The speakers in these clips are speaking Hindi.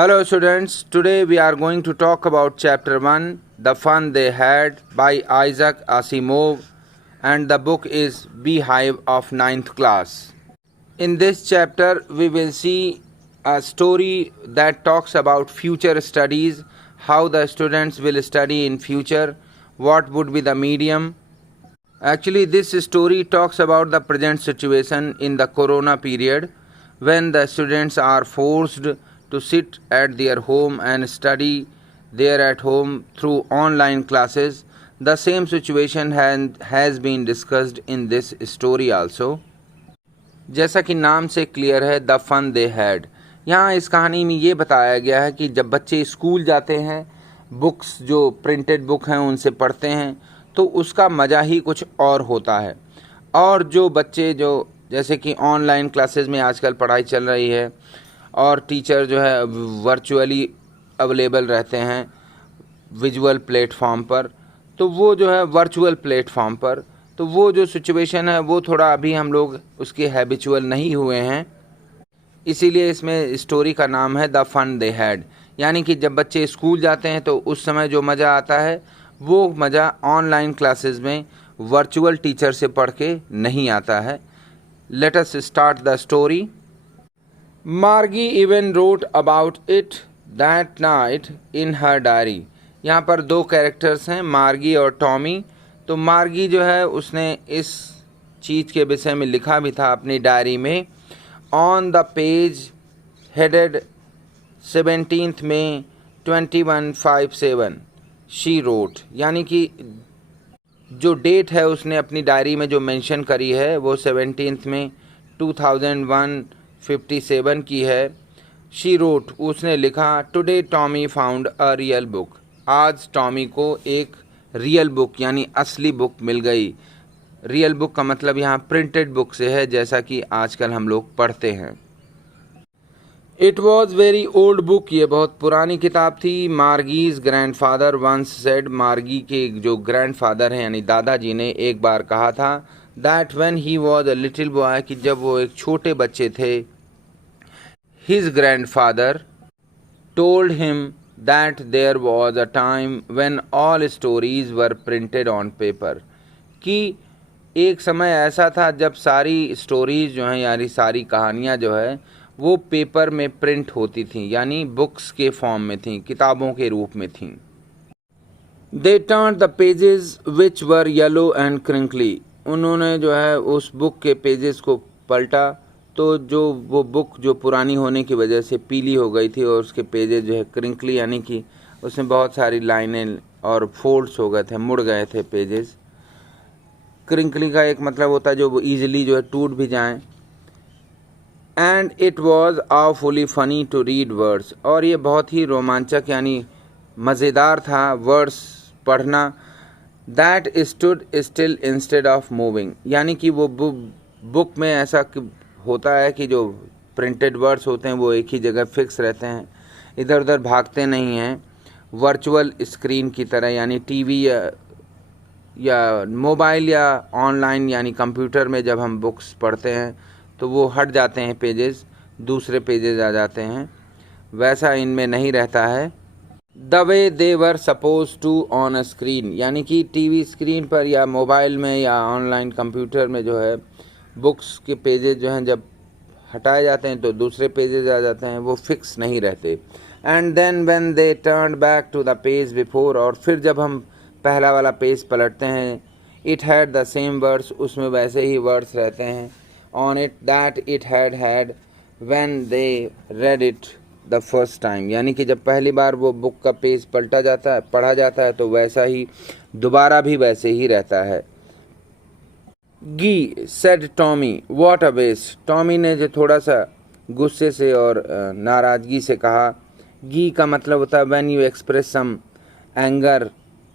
Hello students, today we are going to talk about chapter 1, The Fun They Had by Isaac Asimov, and the book is Beehive of Ninth Class. In this chapter we will see a story that talks about future studies, how the students will study in future, what would be the medium. Actually, this story talks about the present situation in the corona period when the students are forced to sit at their home and study there at home through online classes. The same situation has been discussed in this story also. जैसा कि नाम से क्लियर है, द फन दे हैड। यहाँ इस कहानी में ये बताया गया है कि जब बच्चे स्कूल जाते हैं, बुक्स जो प्रिंटेड बुक हैं उनसे पढ़ते हैं, तो उसका मज़ा ही कुछ और होता है। और जो बच्चे जो जैसे कि ऑनलाइन क्लासेस में आजकल पढ़ाई चल रही है और टीचर जो है वर्चुअली अवेलेबल रहते हैं विजुअल प्लेटफॉर्म पर, तो वो जो है वर्चुअल प्लेटफॉर्म पर, तो वो जो सिचुएशन है वो थोड़ा अभी हम लोग उसके हैबिचुअल नहीं हुए हैं, इसीलिए इसमें स्टोरी का नाम है द फन दे हैड। यानी कि जब बच्चे स्कूल जाते हैं तो उस समय जो मज़ा आता है वो मज़ा ऑनलाइन क्लासेस में वर्चुअल टीचर से पढ़ के नहीं आता है। Let us start the story. Margie even wrote about it that night in her diary. यहाँ पर दो कैरेक्टर्स हैं, मार्गी और टॉमी। तो मार्गी जो है उसने इस चीज़ के विषय में लिखा भी था अपनी डायरी में। On the page headed 17 May 2157 she wrote. यानी कि जो डेट है उसने अपनी डायरी में जो मेंशन करी है वो 17 में 2157 की है। शी रोट, उसने लिखा, today Tommy found a real book. आज टॉमी को एक रियल बुक यानी असली बुक मिल गई। रियल बुक का मतलब यहाँ प्रिंटेड बुक से है, जैसा कि आजकल हम लोग पढ़ते हैं। It was very old book, ये बहुत पुरानी किताब थी। मार्गीज ग्रैंडफादर वंस सेड, मार्गी के जो ग्रैंडफादर हैं यानी दादाजी ने एक बार कहा था, that when he was a little boy, कि जब वो एक छोटे बच्चे थे, his grandfather told him that there was a time when all stories were printed on paper, कि एक समय ऐसा था जब सारी स्टोरीज जो हैं यानी सारी कहानियाँ जो है वो पेपर में प्रिंट होती थीं, यानी बुक्स के फॉर्म में थीं, किताबों के रूप में थीं। दे turned the pages which were yellow and crinkly, उन्होंने जो है उस बुक के पेजेस को पलटा तो जो वो बुक जो पुरानी होने की वजह से पीली हो गई थी और उसके पेजेस जो है क्रिंकली, यानी कि उसमें बहुत सारी लाइनें और फोल्ड्स हो गए थे, मुड़ गए थे पेजेस। क्रिंकली का एक मतलब होता है जो ईजिली जो है टूट भी जाएं। And it was awfully funny to read words, और ये बहुत ही रोमांचक यानी मज़ेदार था वर्ड्स पढ़ना। That stood still instead of moving, यानी कि वो बुक में ऐसा होता है कि जो प्रिंटेड वर्ड्स होते हैं वो एक ही जगह फिक्स रहते हैं, इधर उधर भागते नहीं हैं, वर्चुअल स्क्रीन की तरह। यानी टीवी या मोबाइल या ऑनलाइन यानी कंप्यूटर में जब हम बुक्स पढ़ते हैं तो वो हट जाते हैं पेजेस, दूसरे पेजेस आ जाते हैं, वैसा इनमें नहीं रहता है। The way they were suppose to on a screen, यानी कि टीवी स्क्रीन पर या मोबाइल में या ऑनलाइन कंप्यूटर में जो है बुक्स के पेजेस जो हैं जब हटाए जाते हैं तो दूसरे पेजेस आ जाते हैं, वो फिक्स नहीं रहते। And then when they turn back to the page before, और फिर जब हम पहला वाला पेज पलटते हैं, it had the same words, उसमें वैसे ही वर्ड्स रहते हैं। On it that it had had when they read it the first time, यानी कि जब पहली बार वो बुक का पेज पलटा जाता है, पढ़ा जाता है, तो वैसा ही दोबारा भी वैसे ही रहता है। Gee said Tommy, what a waste, Tommy ने जो थोड़ा सा गुस्से से और नाराज़गी से कहा। गी का मतलब होता है when you express some anger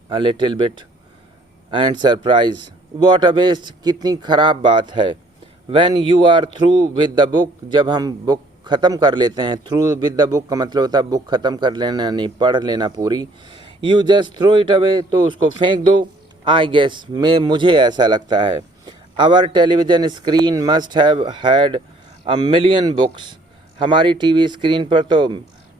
a little bit and surprise. What a waste, कितनी ख़राब बात है। When you are through with the book, जब हम बुक ख़त्म कर लेते हैं, थ्रू विद द बुक का मतलब होता है बुक ख़त्म कर लेना, नहीं पढ़ लेना पूरी। You just throw it away, तो उसको फेंक दो। आई गेस, मुझे ऐसा लगता है। Our television screen must have had a million books, हमारी टीवी स्क्रीन पर तो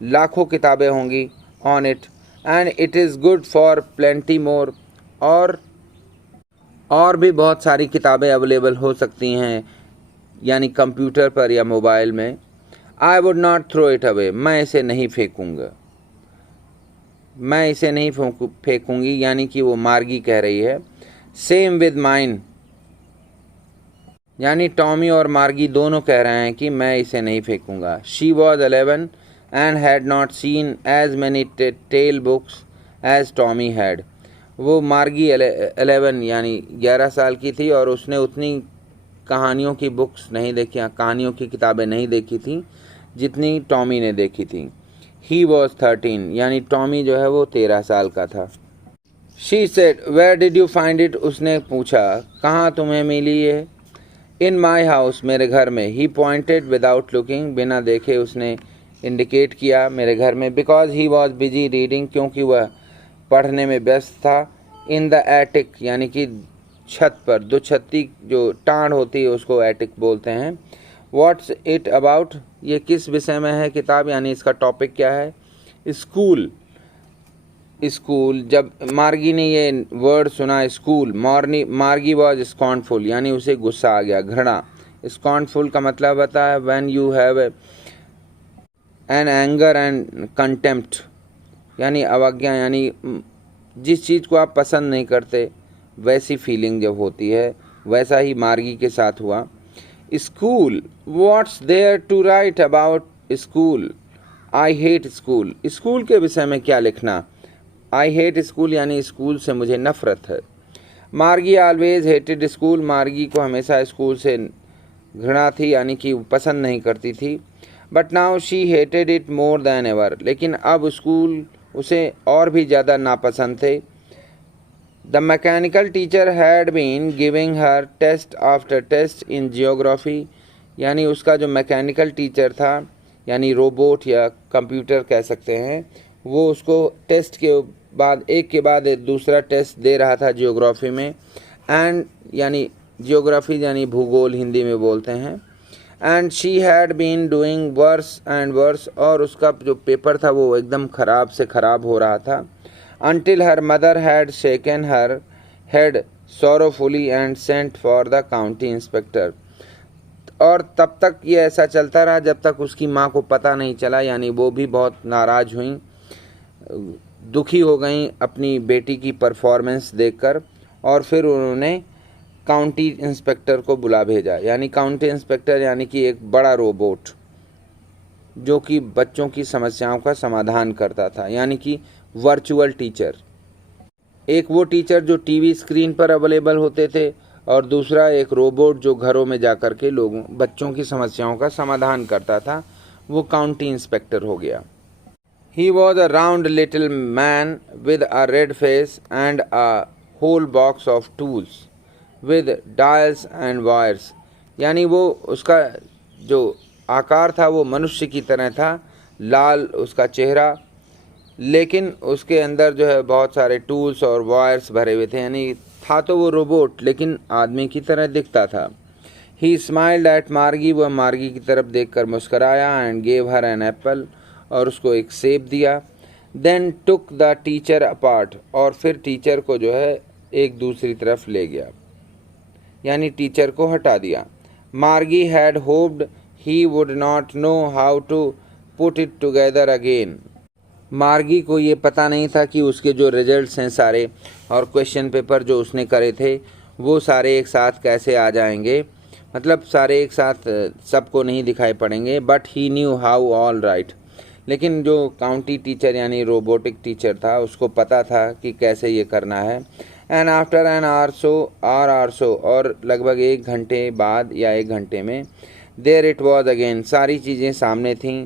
लाखों किताबें होंगी on it, and it is good for plenty more, और भी बहुत सारी किताबें अवेलेबल हो सकती हैं, यानी कंप्यूटर पर या मोबाइल में। I would not throw it away, मैं इसे नहीं फेंकूंगा, मैं इसे नहीं फेंकूंगी, यानी कि वो मार्गी कह रही है। सेम विद माइन, यानी टॉमी और मार्गी दोनों कह रहे हैं कि मैं इसे नहीं फेंकूंगा। She was 11 and had not seen as many telebooks as Tommy had. वो मार्गी 11 यानी 11 साल की थी और उसने उतनी कहानियों की बुक्स नहीं देखी, कहानियों की किताबें नहीं देखी थी जितनी टॉमी ने देखी थी। ही वॉज 13, यानी टॉमी जो है वो 13 साल का था। She said where did you find it, उसने पूछा कहाँ तुम्हें मिली है। इन माई हाउस, मेरे घर में। ही पॉइंटेड विदाउट लुकिंग, बिना देखे उसने इंडिकेट किया मेरे घर में। Because he was busy reading, क्योंकि वह पढ़ने में व्यस्त था। इन द एटिक, यानी कि छत पर, दो छत्ती जो टाँड़ होती है उसको एटिक बोलते हैं। व्हाट्स इट अबाउट, ये किस विषय में है किताब, यानी इसका टॉपिक क्या है। स्कूल, स्कूल, जब मार्गी ने ये वर्ड सुना स्कूल, मार्गी वॉज स्कॉर्नफुल, यानी उसे गुस्सा आ गया, घृणा। स्कॉर्नफुल का मतलब होता है when you have an anger and contempt, यानी अवज्ञा, यानी जिस चीज़ को आप पसंद नहीं करते वैसी फीलिंग जब होती है, वैसा ही मार्गी के साथ हुआ। School, what's there to write about school, I hate school, school के विषय में क्या लिखना। आई हेट स्कूल, यानी स्कूल से मुझे नफरत है। मार्गी ऑलवेज हेटेड स्कूल, मार्गी को हमेशा स्कूल से घृणा थी, यानी कि पसंद नहीं करती थी। But now she hated it more than ever, लेकिन अब स्कूल उसे और भी ज़्यादा नापसंद थे। The mechanical teacher had been giving her test after test in geography, यानी उसका जो मैकेनिकल टीचर था, यानी रोबोट या कंप्यूटर कह सकते हैं, वो उसको टेस्ट के बाद एक के बाद एक दूसरा टेस्ट दे रहा था जियोग्राफी में। एंड यानी जियोग्राफी यानी भूगोल हिंदी में बोलते हैं। And she had been doing worse and worse, और उसका जो पेपर था वो एकदम ख़राब से ख़राब हो रहा था। Until her mother had shaken her head sorrowfully and sent for the county inspector, और तब तक ये ऐसा चलता रहा जब तक उसकी माँ को पता नहीं चला, यानी वो भी बहुत नाराज़ हुई, दुखी हो गई अपनी बेटी की परफॉर्मेंस देखकर, और फिर उन्होंने काउंटी इंस्पेक्टर को बुला भेजा। यानी काउंटी इंस्पेक्टर यानी कि एक बड़ा रोबोट जो कि बच्चों की समस्याओं का समाधान करता था, यानी कि वर्चुअल टीचर। एक वो टीचर जो टीवी स्क्रीन पर अवेलेबल होते थे, और दूसरा एक रोबोट जो घरों में जाकर के लोगों बच्चों की समस्याओं का समाधान करता था, वो काउंटी इंस्पेक्टर हो गया। He was a round little man with a red face and a whole box of tools with dials and wires, यानी वो उसका जो आकार था वो मनुष्य की तरह था, लाल उसका चेहरा, लेकिन उसके अंदर जो है बहुत सारे टूल्स और वायर्स भरे हुए थे, यानी था तो वो रोबोट लेकिन आदमी की तरह दिखता था। ही स्माइल्ड एट मार्गी, वह मार्गी की तरफ देखकर मुस्कराया। And gave her an apple, और उसको एक सेब दिया। Then took the teacher apart, और फिर टीचर को जो है एक दूसरी तरफ ले गया, यानी टीचर को हटा दिया। Margie had hoped he would not know how to put it together again, Margie को ये पता नहीं था कि उसके जो रिजल्ट्स हैं सारे और क्वेश्चन पेपर जो उसने करे थे वो सारे एक साथ कैसे आ जाएंगे, मतलब सारे एक साथ सबको नहीं दिखाई पड़ेंगे। But he knew how all right, लेकिन जो काउंटी टीचर यानी रोबोटिक टीचर था उसको पता था कि कैसे ये करना है। And after an hour so, और लगभग 1 घंटे बाद या 1 घंटे में, देयर इट वॉज अगेन, सारी चीज़ें सामने थीं,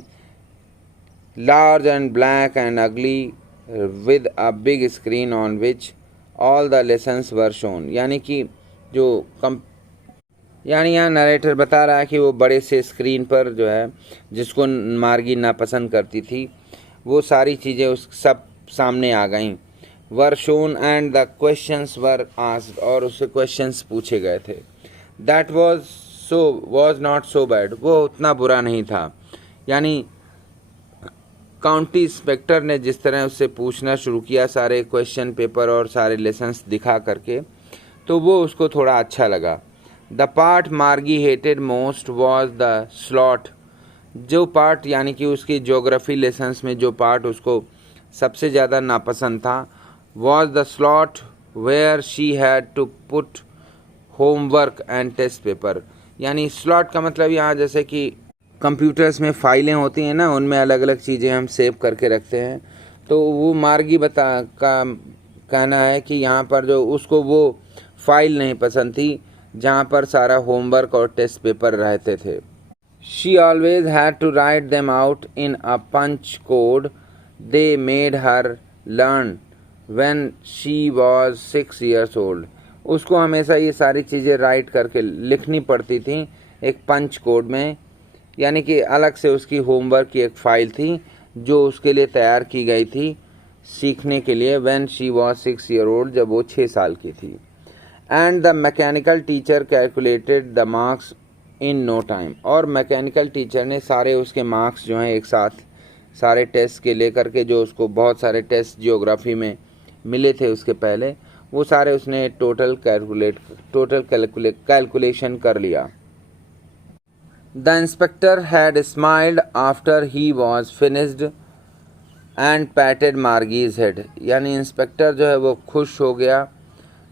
large and black and ugly with a big screen on which all the lessons were shown, यानी कि जो यानी यहाँ नरेटर बता रहा है कि वो बड़े से स्क्रीन पर जो है जिसको मार्गी नापसंद करती थी वो सारी चीज़ें उस सब सामने आ गईं। वर shown and the questions were asked, और उससे क्वेश्चंस पूछे गए थे। That was not so bad, वो उतना बुरा नहीं था, यानी काउंटी इंस्पेक्टर ने जिस तरह उससे पूछना शुरू किया सारे क्वेश्चन पेपर और सारे लेसन्स दिखा करके, तो वो उसको थोड़ा अच्छा लगा। द पार्ट मार्गी hated most was the slot. जो पार्ट यानी कि उसकी ज्योग्राफी लेसन्स में जो पार्ट उसको सबसे ज़्यादा नापसंद था, was the slot where she had to put homework and test paper. यानी स्लॉट का मतलब यहाँ जैसे कि कंप्यूटर्स में फाइलें होती हैं ना, उनमें अलग अलग चीज़ें हम सेव करके रखते हैं, तो वो मार्गी का कहना है कि यहाँ पर जो उसको वो फाइल नहीं पसंद थी जहाँ पर सारा होमवर्क और टेस्ट पेपर रहते थे। She always had to write them out in a punch code they made her learn when she was 6 years old। उसको हमेशा ये सारी चीज़ें राइट करके लिखनी पड़ती थी एक पंच कोड में, यानी कि अलग से उसकी होमवर्क की एक फ़ाइल थी जो उसके लिए तैयार की गई थी सीखने के लिए। When she was 6 years old, जब वो 6 साल की थी। And the mechanical teacher calculated the marks in no time. और मैकेनिकल टीचर ने सारे उसके मार्क्स जो हैं एक साथ सारे टेस्ट के लेकर के, जो उसको बहुत सारे टेस्ट जियोग्राफी में मिले थे उसके पहले, वो सारे उसने टोटल कैलकुलेशन कर लिया। The inspector had smiled after he was finished and patted Margie's head. यानी इंस्पेक्टर जो है वो खुश हो गया,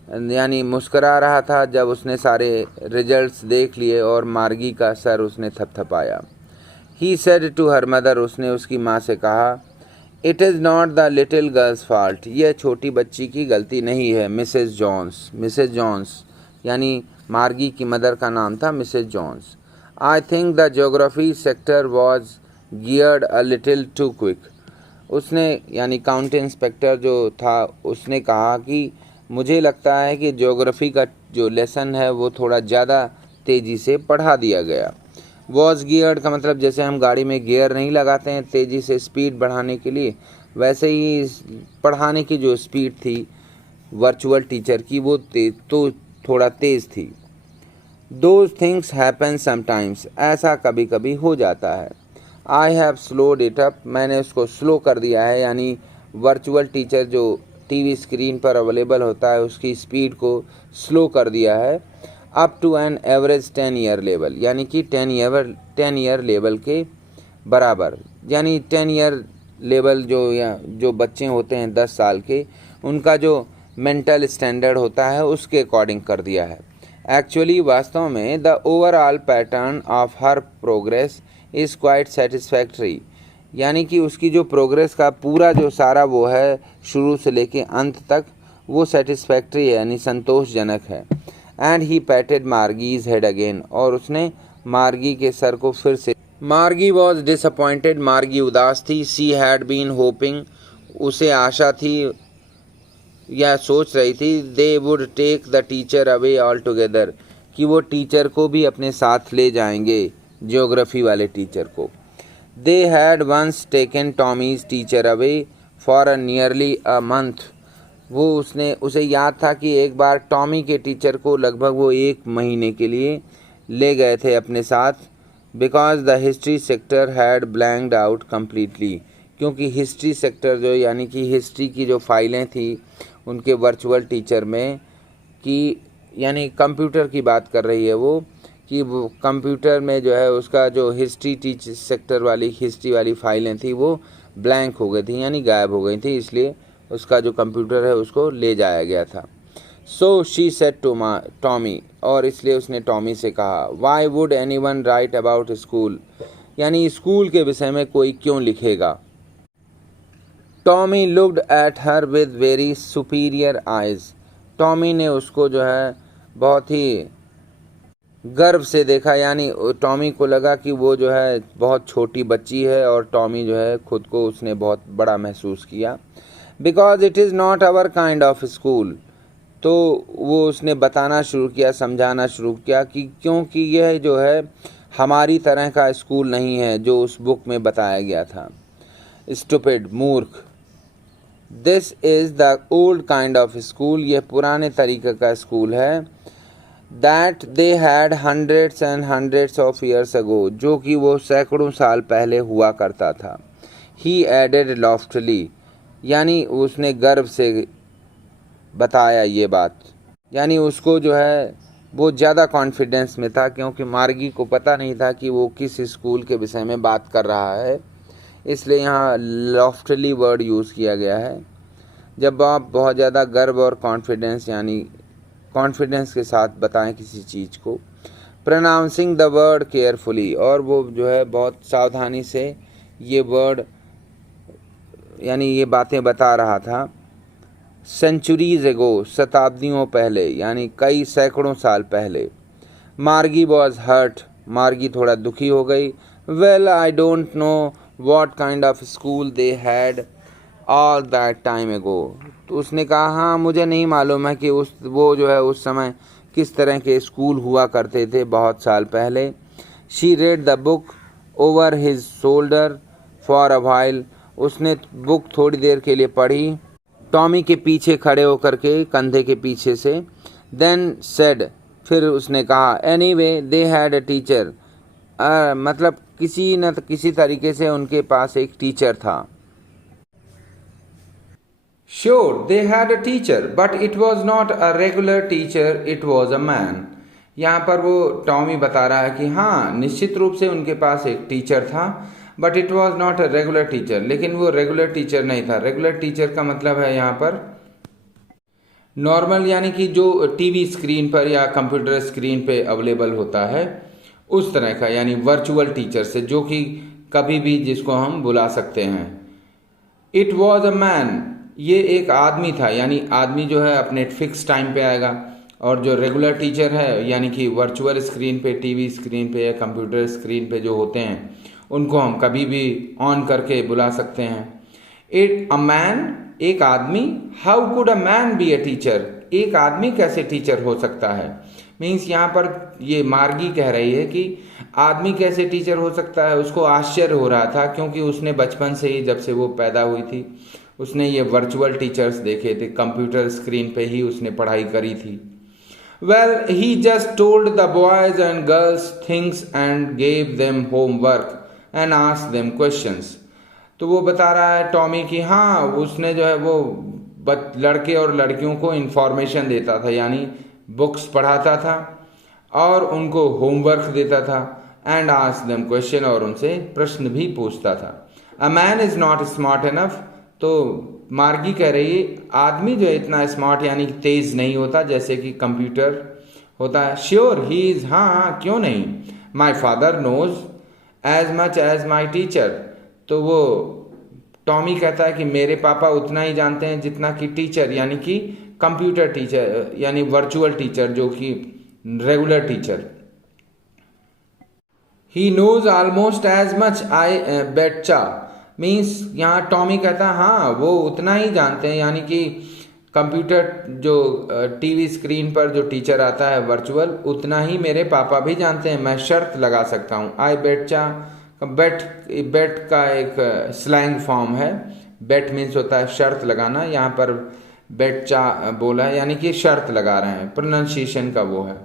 यानी मुस्करा रहा था जब उसने सारे रिजल्ट्स देख लिए और मार्गी का सर उसने थपथपाया। He said to her mother. उसने उसकी माँ से कहा, it is not the little girl's fault. यह छोटी बच्ची की गलती नहीं है मिसेस जॉन्स। मिसेस जॉन्स यानी मार्गी की मदर का नाम था Mrs Jones. I think the geography sector was geared a little too quick. उसने यानी काउंटी इंस्पेक्टर जो था उसने कहा कि मुझे लगता है कि ज्योग्राफी का जो लेसन है वो थोड़ा ज़्यादा तेज़ी से पढ़ा दिया गया। वॉज गियर्ड का मतलब जैसे हम गाड़ी में गियर नहीं लगाते हैं तेज़ी से स्पीड बढ़ाने के लिए, वैसे ही पढ़ाने की जो स्पीड थी वर्चुअल टीचर की वो तो थोड़ा तेज़ थी। Those things happen sometimes. ऐसा कभी कभी हो जाता है। I have slowed it up. मैंने उसको स्लो कर दिया है, यानी वर्चुअल टीचर जो टीवी स्क्रीन पर अवेलेबल होता है उसकी स्पीड को स्लो कर दिया है। Up to an average 10 year level, यानी कि 10 year लेवल के बराबर। यानी 10 year लेवल जो बच्चे होते हैं 10 साल के, उनका जो मेंटल स्टैंडर्ड होता है उसके अकॉर्डिंग कर दिया है। एक्चुअली वास्तव में the overall pattern of her progress is quite satisfactory. यानी कि उसकी जो प्रोग्रेस का पूरा जो सारा वो है शुरू से लेके अंत तक वो सेटिस्फैक्ट्री है, यानी संतोषजनक है। And he patted Margie's head again. और उसने मार्गी के सर को फिर से। मार्गी वॉज डिसअपॉइंटेड। मार्गी उदास थी। She had been hoping. उसे आशा थी या सोच रही थी they would take the teacher away all together, कि वो टीचर को भी अपने साथ ले जाएंगे, ज्योग्राफी वाले टीचर को। They had once taken Tommy's teacher away for nearly a month. उसे याद था कि एक बार टॉमी के टीचर को लगभग वो 1 महीने के लिए ले गए थे अपने साथ। Because the history sector had blanked out completely. क्योंकि हिस्ट्री सेक्टर जो यानी कि हिस्ट्री की जो फाइलें थी उनके वर्चुअल टीचर में कि यानी कंप्यूटर की बात कर रही है वो, कि वो कंप्यूटर में जो है उसका जो हिस्ट्री सेक्टर वाली हिस्ट्री वाली फाइलें थी वो ब्लैंक हो गई थी, यानी गायब हो गई थी, इसलिए उसका जो कंप्यूटर है उसको ले जाया गया था। So she said to Tommy. और इसलिए उसने टॉमी से कहा, why would any one write about school. यानी स्कूल के विषय में कोई क्यों लिखेगा। Tommy looked at her with very superior eyes. Tommy ने उसको जो है बहुत ही गर्व से देखा, यानी टॉमी को लगा कि वो जो है बहुत छोटी बच्ची है और टॉमी जो है खुद को उसने बहुत बड़ा महसूस किया। Because it is not our kind of school. तो वो उसने बताना शुरू किया, समझाना शुरू किया कि क्योंकि यह जो है हमारी तरह का स्कूल नहीं है जो उस बुक में बताया गया था। स्टूपिड, मूर्ख। This is the old kind of school. यह पुराने तरीके का स्कूल है। That they had hundreds and hundreds of years ago. जो कि वो सैकड़ों साल पहले हुआ करता था। ही एडेड लॉफ्टली, यानी उसने गर्व से बताया ये बात, यानी उसको जो है वो ज़्यादा कॉन्फिडेंस में था, क्योंकि मार्गी को पता नहीं था कि वो किस स्कूल के विषय में बात कर रहा है, इसलिए यहाँ लॉफ्टली वर्ड यूज़ किया गया है। जब आप बहुत ज़्यादा गर्व और कॉन्फिडेंस यानी कॉन्फिडेंस के साथ बताएं किसी चीज़ को। प्रोनाउंसिंग द वर्ड केयरफुली, और वो जो है बहुत सावधानी से ये वर्ड यानी ये बातें बता रहा था। सेंचुरीज एगो, शताब्दियों पहले, यानी कई सैकड़ों साल पहले। मार्गी वॉज हर्ट, मार्गी थोड़ा दुखी हो गई। Well I don't know what kind of school they had all that time एगो। तो उसने कहा हाँ मुझे नहीं मालूम है कि वो जो है उस समय किस तरह के स्कूल हुआ करते थे बहुत साल पहले। She read the book over his shoulder for a while, उसने बुक थोड़ी देर के लिए पढ़ी टॉमी के पीछे खड़े होकर के, कंधे के पीछे से। देन सेड, फिर उसने कहा anyway they had a teacher, मतलब किसी न किसी तरीके से उनके पास एक टीचर था। Sure they had a teacher but it was not a regular teacher, it was a man. यहाँ पर वो टॉमी बता रहा है कि हाँ निश्चित रूप से उनके पास एक टीचर था, but it was not a regular teacher, लेकिन वो रेगुलर टीचर नहीं था। रेगुलर टीचर का मतलब है यहाँ पर नॉर्मल, यानी कि जो टीवी स्क्रीन पर या कंप्यूटर स्क्रीन पे अवेलेबल होता है उस तरह का, यानी वर्चुअल टीचर से, जो कि कभी भी जिसको हम बुला सकते हैं। इट वॉज अ मैन, ये एक आदमी था, यानी आदमी जो है अपने फिक्स टाइम पे आएगा, और जो रेगुलर टीचर है यानी कि वर्चुअल स्क्रीन पे, टीवी स्क्रीन पे या कंप्यूटर स्क्रीन पे जो होते हैं उनको हम कभी भी ऑन करके बुला सकते हैं। इट अ मैन, एक आदमी। How could a man be a teacher, एक आदमी कैसे टीचर हो सकता है। मीन्स यहाँ पर ये मार्गी कह रही है कि आदमी कैसे टीचर हो सकता है। उसको आश्चर्य हो रहा था क्योंकि उसने बचपन से ही, जब से वो पैदा हुई थी, उसने ये वर्चुअल टीचर्स देखे थे, कंप्यूटर स्क्रीन पे ही उसने पढ़ाई करी थी। Well he just told the boys and girls things and gave them homework and asked them questions. तो वो बता रहा है टॉमी कि हाँ उसने जो है वो लड़के और लड़कियों को इन्फॉर्मेशन देता था, यानी बुक्स पढ़ाता था और उनको होमवर्क देता था, एंड आस्क्ड देम क्वेश्चन, और उनसे प्रश्न भी पूछता था। A man is not smart enough, तो मार्गी कह रही है आदमी जो है इतना स्मार्ट यानी कि तेज नहीं होता जैसे कि कंप्यूटर होता है। श्योर ही इज, हाँ हाँ क्यों नहीं। My father knows as much as my teacher, तो वो टॉमी कहता है कि मेरे पापा उतना ही जानते हैं जितना कि टीचर, यानी कि कंप्यूटर टीचर यानी वर्चुअल टीचर, जो कि regular teacher. He knows almost as much as बेटचा, मीन्स यहाँ टॉमी कहता है हाँ वो उतना ही जानते हैं, यानी कि कंप्यूटर जो टीवी स्क्रीन पर जो टीचर आता है वर्चुअल, उतना ही मेरे पापा भी जानते हैं। मैं शर्त लगा सकता हूँ। आई बेटचा, बेट, बेट का एक स्लैंग फॉर्म है। बेट मीन्स होता है शर्त लगाना, यहाँ पर बेटचा बोला है यानी कि शर्त लगा रहे हैं, प्रोनाउंसिएशन का वो है।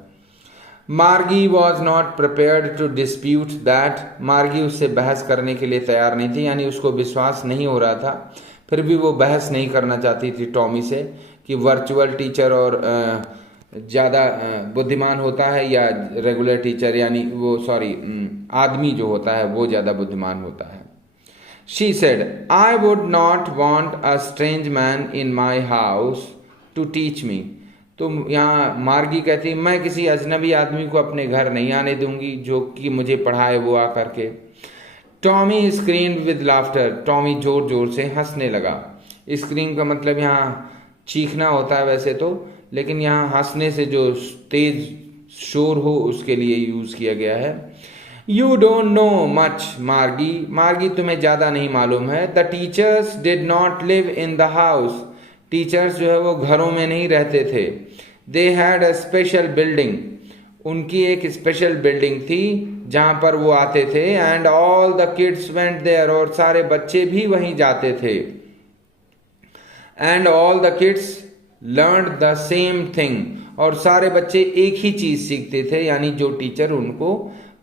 Margie was not prepared to dispute that, Margie उससे बहस करने के लिए तैयार नहीं थी, यानी उसको विश्वास नहीं हो रहा था, फिर भी वो बहस नहीं करना चाहती थी टॉमी से कि वर्चुअल टीचर और ज़्यादा बुद्धिमान होता है या रेगुलर टीचर यानी वो आदमी जो होता है वो ज़्यादा बुद्धिमान होता है। She said I would not want a strange man in my house to teach me, तो यहाँ मार्गी कहती मैं किसी अजनबी आदमी को अपने घर नहीं आने दूंगी जो कि मुझे पढ़ाए वो आ करके। Tommy screen with laughter, Tommy जोर जोर से हंसने लगा। स्क्रीन का मतलब यहाँ चीखना होता है वैसे तो, लेकिन यहाँ हंसने से जो तेज शोर हो उसके लिए यूज किया गया है। यू डोंट नो मच मार्गी, मार्गी तुम्हें ज़्यादा नहीं मालूम है। The teachers did not live in the house, teachers जो है वो घरों में नहीं रहते थे। They had a special building, उनकी एक स्पेशल बिल्डिंग थी जहाँ पर वो आते थे। And all the kids went there, और सारे बच्चे भी वहीं जाते थे। And all the kids learn the same thing, और सारे बच्चे एक ही चीज़ सीखते थे, यानी जो टीचर उनको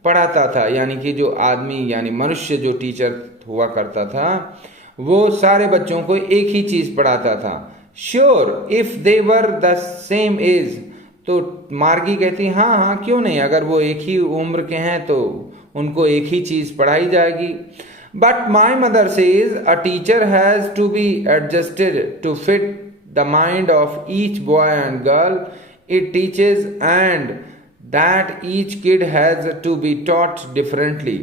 पढ़ाता था, यानी कि जो आदमी यानी मनुष्य जो टीचर हुआ करता था वो सारे बच्चों को एक ही चीज़ पढ़ाता था। Sure if they were the same age, तो मार्गी कहती हाँ हाँ क्यों नहीं, अगर वो एक ही उम्र के हैं तो उनको एक ही चीज़ पढ़ाई जाएगी। But my mother says a teacher has to be adjusted to fit the mind of each boy and girl it teaches and that each kid has to be taught differently.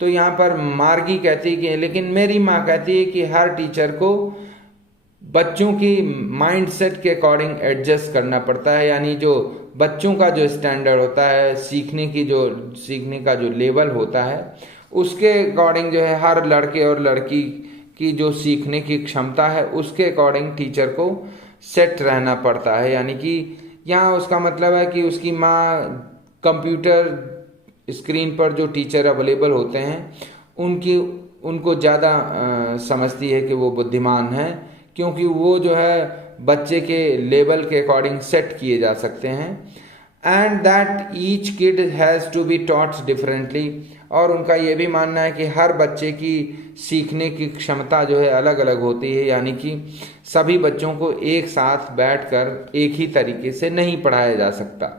तो यहाँ पर मार्गी कहती है कि लेकिन मेरी माँ कहती है कि हर टीचर को बच्चों की माइंडसेट के अकॉर्डिंग एडजस्ट करना पड़ता है, यानी जो बच्चों का जो स्टैंडर्ड होता है, सीखने का जो लेवल होता है उसके अकॉर्डिंग जो है हर लड़के और लड़की की जो सीखने की क्षमता है उसके अकॉर्डिंग टीचर को सेट रहना पड़ता है। यानी कि यहाँ उसका मतलब है कि उसकी माँ कंप्यूटर स्क्रीन पर जो टीचर अवेलेबल होते हैं उनको ज़्यादा समझती है कि वो बुद्धिमान हैं, क्योंकि वो जो है बच्चे के लेवल के अकॉर्डिंग सेट किए जा सकते हैं। And that each kid has to be taught differently, और उनका ये भी मानना है कि हर बच्चे की सीखने की क्षमता जो है अलग अलग होती है, यानी कि सभी बच्चों को एक साथ बैठकर एक ही तरीके से नहीं पढ़ाया जा सकता,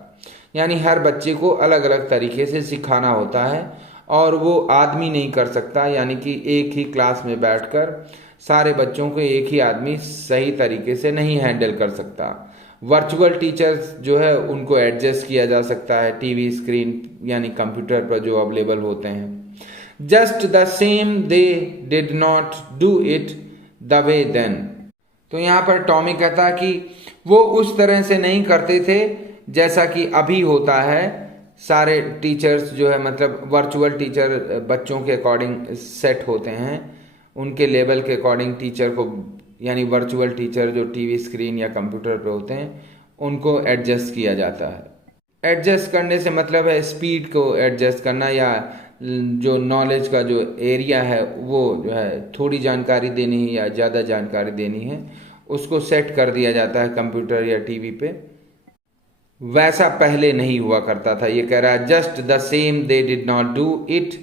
यानी हर बच्चे को अलग अलग तरीके से सिखाना होता है और वो आदमी नहीं कर सकता, यानी कि एक ही क्लास में बैठकर सारे बच्चों को एक ही आदमी सही तरीके से नहीं हैंडल कर सकता। वर्चुअल टीचर्स जो है उनको एडजस्ट किया जा सकता है टीवी स्क्रीन यानी कंप्यूटर पर जो अवेलेबल होते हैं। Just the same they did not do it the way then. तो यहाँ पर टॉमी कहता है कि वो उस तरह से नहीं करते थे जैसा कि अभी होता है। सारे टीचर्स जो है मतलब वर्चुअल टीचर बच्चों के अकॉर्डिंग सेट होते हैं, उनके लेवल के अकॉर्डिंग टीचर को यानी वर्चुअल टीचर जो टीवी स्क्रीन या कंप्यूटर पे होते हैं उनको एडजस्ट किया जाता है। एडजस्ट करने से मतलब है स्पीड को एडजस्ट करना या जो नॉलेज का जो एरिया है वो जो है थोड़ी जानकारी देनी है या ज़्यादा जानकारी देनी है उसको सेट कर दिया जाता है कंप्यूटर या टीवी पे। वैसा पहले नहीं हुआ करता था। ये कह रहा है just the same they did not do it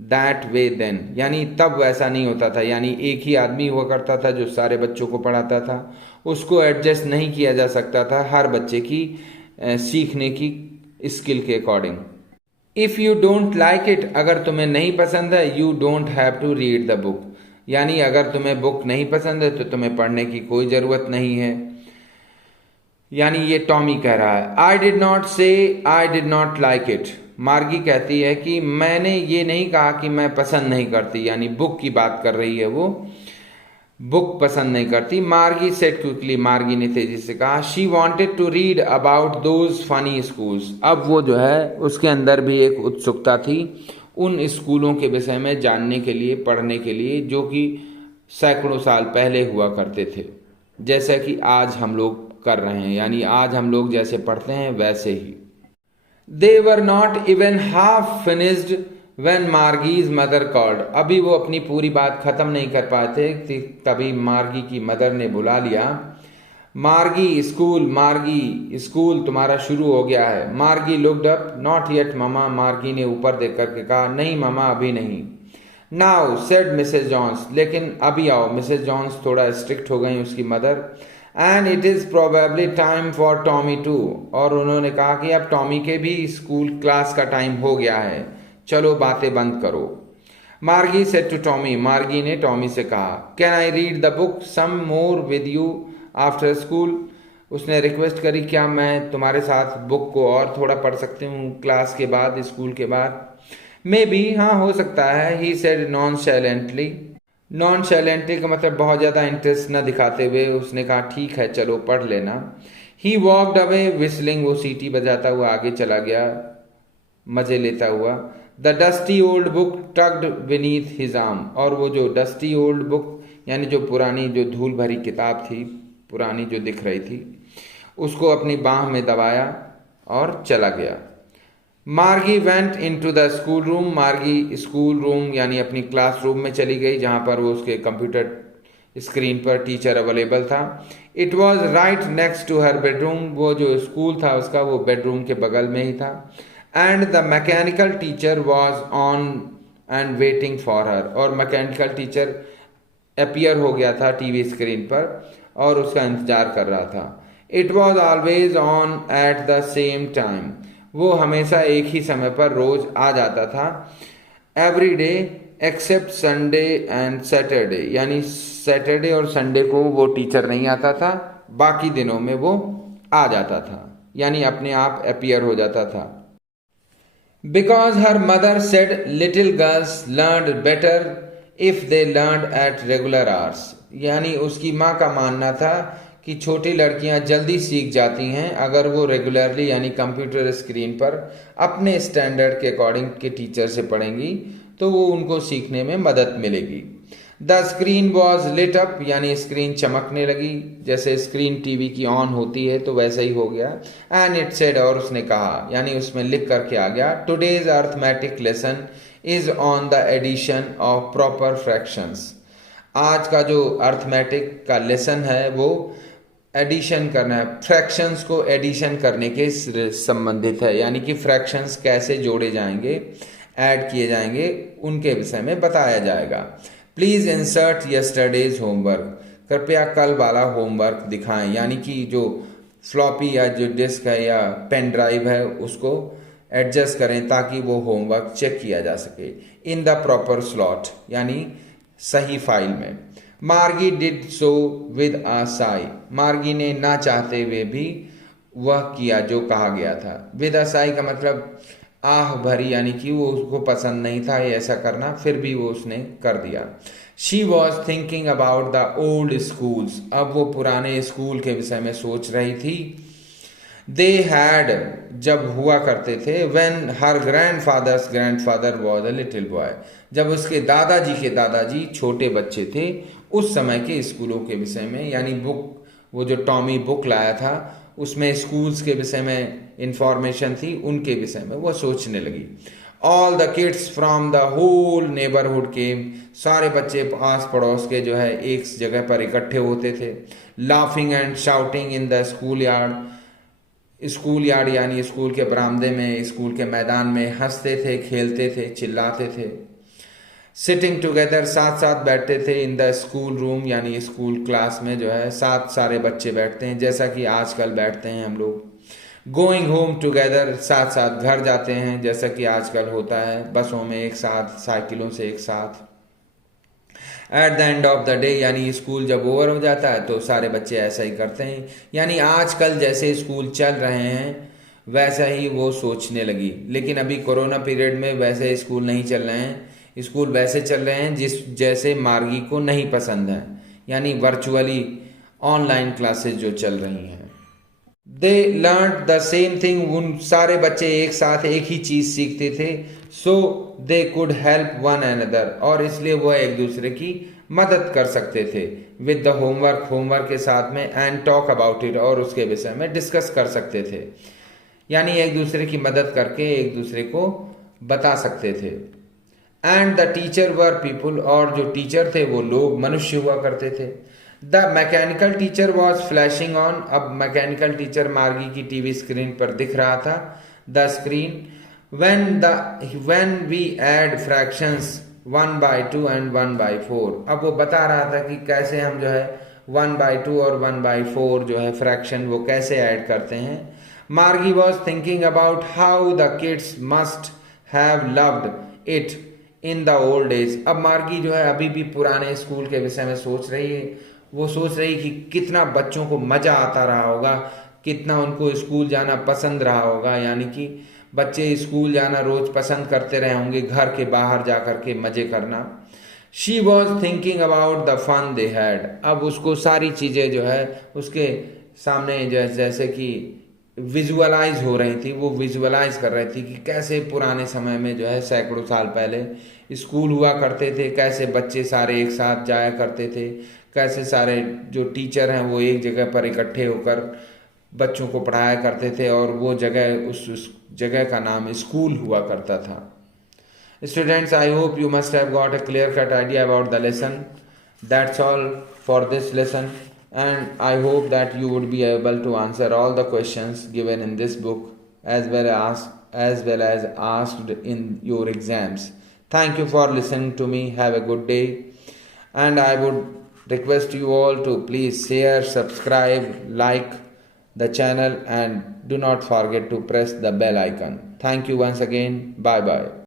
that way then, यानी तब वैसा नहीं होता था, यानी एक ही आदमी हुआ करता था जो सारे बच्चों को पढ़ाता था, उसको एडजस्ट नहीं किया जा सकता था हर बच्चे की सीखने की स्किल के according. If you don't like it, अगर तुम्हें नहीं पसंद है, you don't have to read the book, यानी अगर तुम्हें बुक नहीं पसंद है तो तुम्हें पढ़ने की कोई ज़रूरत नहीं है। यानी ये टॉमी कह रहा है आई डिड नॉट से I did not like it. मार्गी कहती है कि मैंने ये नहीं कहा कि मैं पसंद नहीं करती, यानी बुक की बात कर रही है, वो बुक पसंद नहीं करती। मार्गी सेड क्विकली, मार्गी ने तेजी से कहा she wanted to read about those funny schools. अब वो जो है उसके अंदर भी एक उत्सुकता थी उन स्कूलों के विषय में जानने के लिए, पढ़ने के लिए, जो कि सैकड़ों साल पहले हुआ करते थे, जैसा कि आज हम लोग कर रहे हैं, यानी आज हम लोग जैसे पढ़ते हैं वैसे ही। They were not even half finished when Margie's mother called. अभी वो अपनी पूरी बात खत्म नहीं कर पाए थे तभी मार्गी की मदर ने बुला लिया, मार्गी स्कूल तुम्हारा शुरू हो गया है। मार्गी looked up, not yet mama. मार्गी ने ऊपर देख करके कहा नहीं ममा अभी नहीं। नाउ सेड मिसेज जॉन्स, लेकिन अभी आओ। मिसेज जॉन्स थोड़ा स्ट्रिक्ट हो गई उसकी mother. And it is probably time for Tommy too, और उन्होंने कहा कि अब टॉमी के भी स्कूल क्लास का टाइम हो गया है, चलो बातें बंद करो। मार्गी सेड टू टॉमी, मार्गी ने टॉमी से कहा can I read the book some more with you after school. उसने रिक्वेस्ट करी क्या मैं तुम्हारे साथ बुक को और थोड़ा पढ़ सकती हूँ क्लास के बाद, स्कूल के बाद। मे बी, हाँ हो सकता है। He said नॉनशैलेंटली। नॉनशैलेंटली का मतलब बहुत ज़्यादा इंटरेस्ट न दिखाते हुए उसने कहा ठीक है चलो पढ़ लेना। ही वॉकड अवे विस्लिंग, वो सीटी बजाता हुआ आगे चला गया मज़े लेता हुआ। The dusty old book tugged beneath his arm, और वो जो डस्टी ओल्ड बुक यानी जो पुरानी जो धूल भरी किताब थी, पुरानी जो दिख रही थी, उसको अपनी बाह में दबाया और चला गया। मार्गी went into the school room. मार्गी स्कूल रूम यानी अपनी क्लासरूम में चली गई जहाँ पर वो उसके कंप्यूटर स्क्रीन पर टीचर अवेलेबल था। It was right next to her bedroom, वो जो स्कूल था उसका वो बेडरूम के बगल में ही था। And the mechanical teacher was on and waiting for her, और मैकेनिकल टीचर अपीयर हो गया था टीवी स्क्रीन पर और उसका इंतजार कर रहा था। It was always on at the same time, वो हमेशा एक ही समय पर रोज आ जाता था। Every day except Sunday and Saturday, यानी सैटरडे और संडे को वो टीचर नहीं आता था, बाकी दिनों में वो आ जाता था, यानी अपने आप अपीयर हो जाता था। Because her mother said little girls learn better if they learn at regular hours, यानी उसकी माँ का मानना था कि छोटी लड़कियां जल्दी सीख जाती हैं अगर वो रेगुलरली यानी कंप्यूटर स्क्रीन पर अपने स्टैंडर्ड के अकॉर्डिंग के टीचर से पढ़ेंगी तो वो उनको सीखने में मदद मिलेगी। The screen was lit up, यानी स्क्रीन चमकने लगी, जैसे स्क्रीन टीवी की ऑन होती है तो वैसे ही हो गया। एंड इट सेड, और उसने कहा, यानी उसमें लिख करके आ गया, today's arithmetic lesson is on the addition of proper fractions. आज का जो अर्थमेटिक का लेसन है वो एडिशन करना है, फ्रैक्शंस को एडिशन करने के संबंधित है, यानी कि फ्रैक्शंस कैसे जोड़े जाएंगे, ऐड किए जाएंगे, उनके विषय में बताया जाएगा। प्लीज इंसर्ट यस्टरडेज होमवर्क, कृपया कल वाला होमवर्क दिखाएं, यानी कि जो फ्लॉपी या जो डिस्क है या पेन ड्राइव है उसको एडजस्ट करें ताकि वो होमवर्क चेक किया जा सके। इन द प्रॉपर स्लॉट, यानी सही फाइल में। मार्गी डिड सो विद आ साई, मार्गी ने ना चाहते हुए भी वह किया जो कहा गया था। विद आ साई का मतलब आह भरी, यानी कि वो उसको पसंद नहीं था ये ऐसा करना, फिर भी वो उसने कर दिया। She was thinking about the old schools, अब वो पुराने स्कूल के विषय में सोच रही थी। दे हैड, जब हुआ करते थे, when her grandfather was a little boy, जब उसके दादाजी के दादाजी छोटे बच्चे थे, उस समय के स्कूलों के विषय में, यानी बुक, वो जो टॉमी बुक लाया था उसमें स्कूल्स के विषय में इंफॉर्मेशन थी, उनके विषय में वो सोचने लगी। All the kids from the whole neighbourhood came, सारे बच्चे आस पड़ोस के जो है एक जगह पर इकट्ठे होते थे। Laughing and shouting in the school yard, school yard यानी स्कूल के बरामदे में, स्कूल के मैदान में हंसते थे, खेलते थे, चिल्लाते थे। सिटिंग टुगेदर, साथ साथ बैठते थे। इन द स्कूल रूम, यानी स्कूल क्लास में जो है साथ सारे बच्चे बैठते हैं जैसा कि आजकल बैठते हैं हम लोग। गोइंग होम टुगेदर, साथ साथ घर जाते हैं जैसा कि आजकल होता है, बसों में एक साथ, साइकिलों से एक साथ। At the end of the day, यानी स्कूल जब ओवर हो जाता है तो सारे बच्चे ऐसा ही करते हैं, यानी आजकल जैसे स्कूल चल रहे हैं वैसा ही वो सोचने लगी। लेकिन अभी कोरोना पीरियड में वैसे स्कूल नहीं चल रहे हैं, स्कूल वैसे चल रहे हैं जिस जैसे मार्गी को नहीं पसंद है, यानी वर्चुअली ऑनलाइन क्लासेस जो चल रही हैं। They learn the same thing, उन सारे बच्चे एक साथ एक ही चीज सीखते थे। So they could help one another, और इसलिए वह एक दूसरे की मदद कर सकते थे। विद द होमवर्क, होमवर्क के साथ में, एंड टॉक अबाउट इट, और उसके विषय में डिस्कस कर सकते थे, यानी एक दूसरे की मदद करके एक दूसरे को बता सकते थे। And the teacher were people, और जो टीचर थे वो लोग, मनुष्य हुआ करते थे। The mechanical teacher was flashing on, अब मैकेनिकल टीचर मार्गी की टीवी स्क्रीन पर दिख रहा था। The screen when we add fractions 1/2 and 1/4, अब वो बता रहा था कि कैसे हम जो है 1/2 और 1/4 जो है फ्रैक्शन वो कैसे ऐड करते हैं। मार्गी was thinking about how the kids must have loved it in the old days, अब मार्गी जो है अभी भी पुराने स्कूल के विषय में सोच रही है। वो सोच रही कि कितना बच्चों को मज़ा आता रहा होगा, कितना उनको स्कूल जाना पसंद रहा होगा, यानी कि बच्चे स्कूल जाना रोज पसंद करते रहे होंगे, घर के बाहर जा कर के मज़े करना। She was thinking about the fun they had, अब उसको सारी चीज़ें जो है उसके सामने जैसे कि विजुअलाइज हो रही थी, वो विजुअलाइज कर रही थी कि कैसे पुराने समय में जो है सैकड़ों साल पहले स्कूल हुआ करते थे, कैसे बच्चे सारे एक साथ जाया करते थे, कैसे सारे जो टीचर हैं वो एक जगह पर इकट्ठे होकर बच्चों को पढ़ाया करते थे, और वो जगह उस जगह का नाम स्कूल हुआ करता था। Students, I hope you must have got a clear-cut idea about the lesson. That's all for this lesson, and I hope that you would be able to answer all the questions given in this book as well as asked in your exams. Thank you for listening to me. Have a good day. And I would request you all to please share, subscribe, like the channel, and do not forget to press the bell icon. Thank you once again. Bye bye.